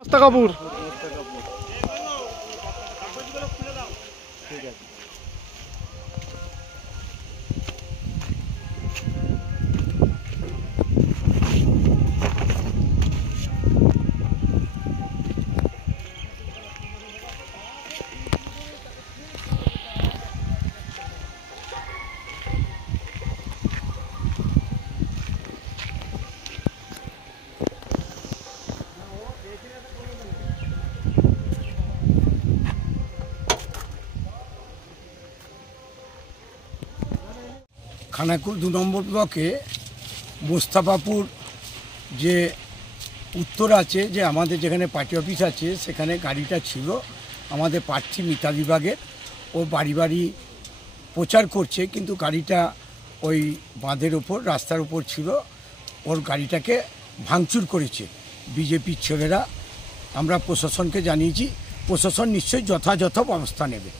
কাপুর ঠিক আছে। খানাকুল 2 নম্বর ব্লকে মোস্তাফাপুর যে উত্তর আছে, যে আমাদের যেখানে পার্টি অফিস আছে সেখানে গাড়িটা ছিল আমাদের প্রার্থী মিতালি বাগের। ও বাড়ি বাড়ি প্রচার করছে, কিন্তু গাড়িটা ওই বাঁধের ওপর রাস্তার উপর ছিল। ওর গাড়িটাকে ভাঙচুর করেছে বিজেপির ছেলেরা। আমরা প্রশাসনকে জানিয়েছি, প্রশাসন নিশ্চয়ই যথাযথ ব্যবস্থা নেবে।